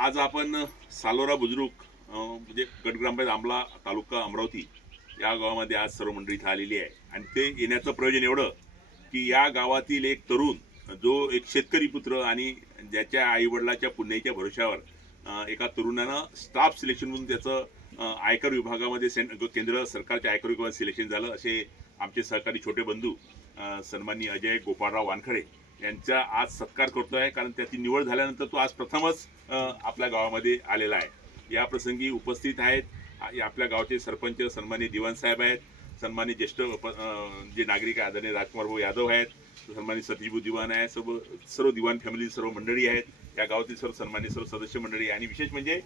आज आपण सालोरा बुजुर्ग म्हणजे गटग्रामपंचायत आंबला तालुका अमरावती या गावामध्ये आज सर्व मंडळी इथं आलेली आहे. आणि ते येण्याचं प्रयोजन एवढं की या गावातील एक तरुण जो एक शेतकरी पुत्र आणि ज्याच्या आईवडिलाच्या पुण्याच्या भरोश्यावर एका तरुणानं स्टाफ सिलेक्शन म्हणून त्याचं आयकर विभागामध्ये सें केंद्र सरकारच्या आयकर विभागात सिलेक्शन झालं. असे आमचे सहकारी छोटे बंधू सन्माननीय अजय गोपाळराव वानखडे यांचा आज सत्कार करतोय कारण त्याची निवड झाल्यानंतर तो आज प्रथमच आपल्या गावामध्ये आलेला आहे. या प्रसंगी उपस्थित आहेत या आपल्या गावचे सरपंच सन्मान्य दिवाण साहेब आहेत सन्मान्य ज्येष्ठ प- जे नागरिक आहे आदरणीय राजकुमार भाऊ यादव आहेत सन्मान्य सतीशभाऊ दिवाण आहे सर्व सर्व दिवाण फॅमिली सर्व मंडळी आहेत या गावातील सर्व सन्मान्य सर्व सदस्य मंडळी आणि विशेष म्हणजे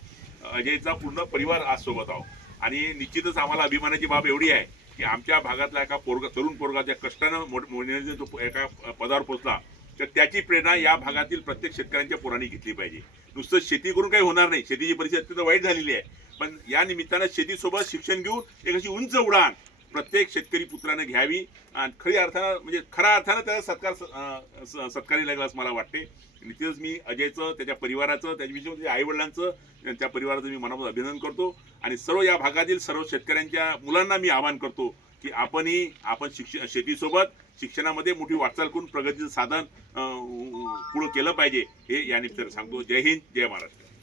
अजयचा पूर्ण परिवार आज सोबत आहो आणि निश्चितच आम्हाला अभिमानाची बाब एवढी आहे की आमच्या भागातला एका पोरगा तरुण पोरगा ज्या कष्टानं मोठ मोठ्याने तो एका पदावर पोचला तर त्याची प्रेरणा या भागातील प्रत्येक शेतकऱ्यांच्या पोरांनी घेतली पाहिजे. नुसतं शेती करून काही होणार नाही. शेतीची परिस्थिती अत्यंत वाईट झालेली आहे. पण या निमित्तानं शेतीसोबत शिक्षण घेऊन एक अशी उंच उडाण प्रत्येक शेतकरी पुत्रानं घ्यावी. आणि खरी अर्थानं म्हणजे खऱ्या अर्थानं त्याचा सत्कार स- सत्कारी लागला असं मला वाटते. निश्चितच मी अजयचं त्याच्या परिवाराचं त्याच्याविषयी त्याच्या आईवडिलांचं त्या परिवाराचं मी मनापासून अभिनंदन करतो. आणि सर्व या भागातील सर्व शेतकऱ्यांच्या मुलांना मी आवाहन करतो. की आपणही आपण शिक्षण शेतीसोबत शिक्षणामध्ये मोठी वाटचाल करून प्रगतीचं साधन अं, पुढं केलं पाहिजे हे या निमित्तानं सांगतो. जय हिंद जय महाराष्ट्र.